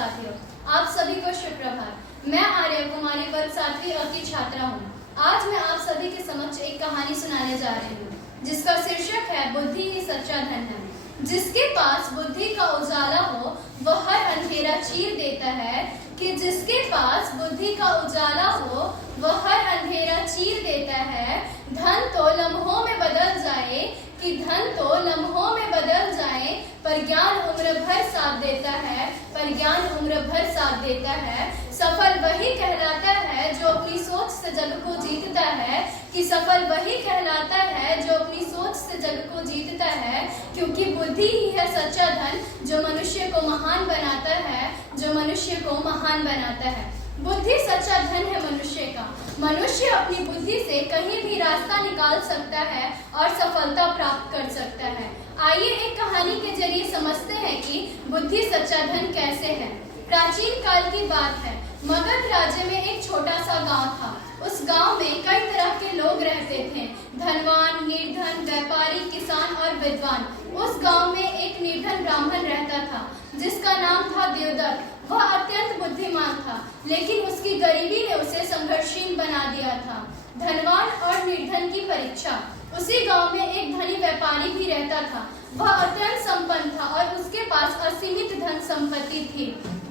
साथियों, आप सभी को शुभ प्रभात। मैं आर्या कुमारी वर्ग 7वीं अ की छात्रा हूँ। आज मैं आप सभी के समक्ष एक कहानी सुनाने जा रही हूँ, जिसका शीर्षक है बुद्धि ही सच्चा धन है। जिसके पास बुद्धि का उजाला हो वह हर अंधेरा चीर देता है। कि जिसके पास बुद्धि का उजाला हो वह हर अंधेरा चीर देता है। धन तो लम्हों में बदल जाए, कि धन तो लम्हों में बदल जाए, पर ज्ञान उम्र भर साथ देता है, पर ज्ञान उम्र भर साथ देता है। सफल वही कहलाता है जो अपनी सोच से जग को जीतता है, कि सफल वही कहलाता है जो अपनी सोच से जग को जीतता है। क्योंकि बुद्धि ही है सच्चा धन जो मनुष्य को महान बनाता है, जो मनुष्य को महान बनाता है। बुद्धि सच्चा धन है मनुष्य का। मनुष्य अपनी बुद्धि से कहीं भी रास्ता निकाल सकता है और सफलता प्राप्त कर सकता है। आइए एक कहानी के जरिए समझते हैं कि बुद्धि सच्चा धन कैसे है। प्राचीन काल की बात है। मगध राज्य में एक छोटा सा गांव था। उस गांव में कई तरह के लोग रहते थे, धनवान, निर्धन, व्यापारी, किसान और विद्वान। उस गांव में एक निर्धन ब्राह्मण रहता था जिसका नाम था देवदत्त। वह अत्यंत बुद्धिमान था, लेकिन उसकी गरीबी ने उसे संघर्षशील बना दिया था। धनवान और निर्धन की परीक्षा। उसी गांव में एक धनी व्यापारी भी रहता था। वह अत्यंत संपन्न था और उसके पास असीमित धन संपत्ति थी।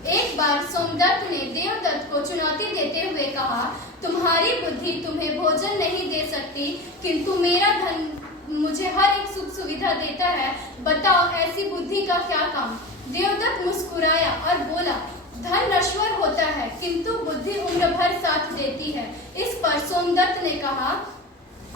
एक बार सोमदत्त ने देवदत्त को चुनौती देते हुए कहा, तुम्हारी बुद्धि तुम्हें भोजन नहीं दे सकती, किंतु मेरा धन मुझे हर एक सुख सुविधा देता है। बताओ ऐसी बुद्धि का क्या काम। देवदत्त मुस्कुराया और बोला, धन नश्वर होता है किंतु बुद्धि उम्र भर साथ देती है। इस पर सोमदत्त ने कहा,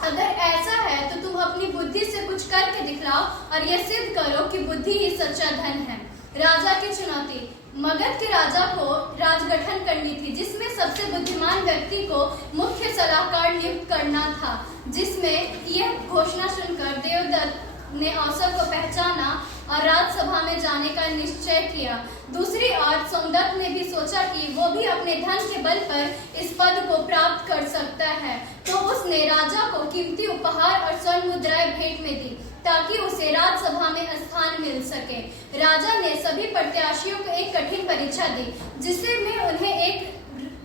अगर ऐसा है तो तुम अपनी बुद्धि से कुछ करके दिखलाओ और यह सिद्ध करो कि बुद्धि ही सच्चा धन है। राजा की चुनौती। मगध के राजा को राजगठन करनी थी, जिसमें सबसे बुद्धिमान व्यक्ति को मुख्य सलाहकार नियुक्त करना था। जिसमें यह घोषणा सुनकर देवदत्त ने अवसर को पहचाना और राजसभा में जाने का निश्चय किया। दूसरी ओर सोमदत्त ने भी सोचा कि वो भी अपने धन के बल पर इस पद को प्राप्त कर सकता है, तो उसने राजा को कीमती उपहार और स्वर्ण मुद्राएं भेंट में दी ताकि उसे राजसभा में स्थान मिल सके। राजा ने सभी प्रत्याशियों को एक कठिन परीक्षा दी, जिसमें उन्हें एक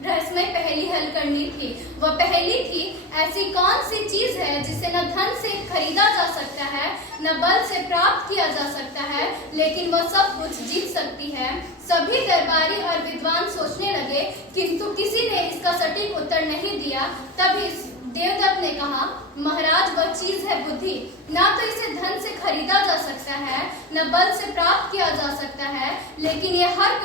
रहस्यमय पहेली हल करनी थी। वह पहेली थी, ऐसी कौन सी चीज है जिसे न धन से खरीदा जा सकता है, न बल से प्राप्त किया जा सकता है, लेकिन वह सब कुछ जीत सकती है। सभी दरबारी और विद्वान सोचने लगे, किंतु किसी ने इसका सटीक उत्तर नहीं दिया। तब देवदत्त ने कहा, महाराज वह चीज है बुद्धि। ना तो इसे धन से खरीदा जा सकता है, न बल से प्राप्त किया जा सकता है, लेकिन यह हर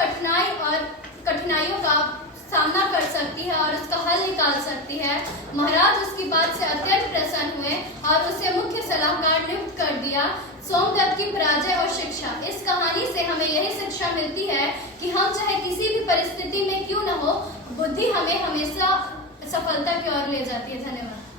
कठिनाइयों का सामना कर सकती है और उसका हल निकाल सकती है। महाराज उसकी बात से अत्यंत प्रसन्न हुए और उसे मुख्य सलाहकार नियुक्त कर दिया। सोमदत्त की पराजय और शिक्षा। इस कहानी से हमें यही शिक्षा मिलती है कि हम चाहे किसी भी परिस्थिति में क्यों न हो, बुद्धि हमें हमेशा सफलता की ओर ले जाती है। धन्यवाद।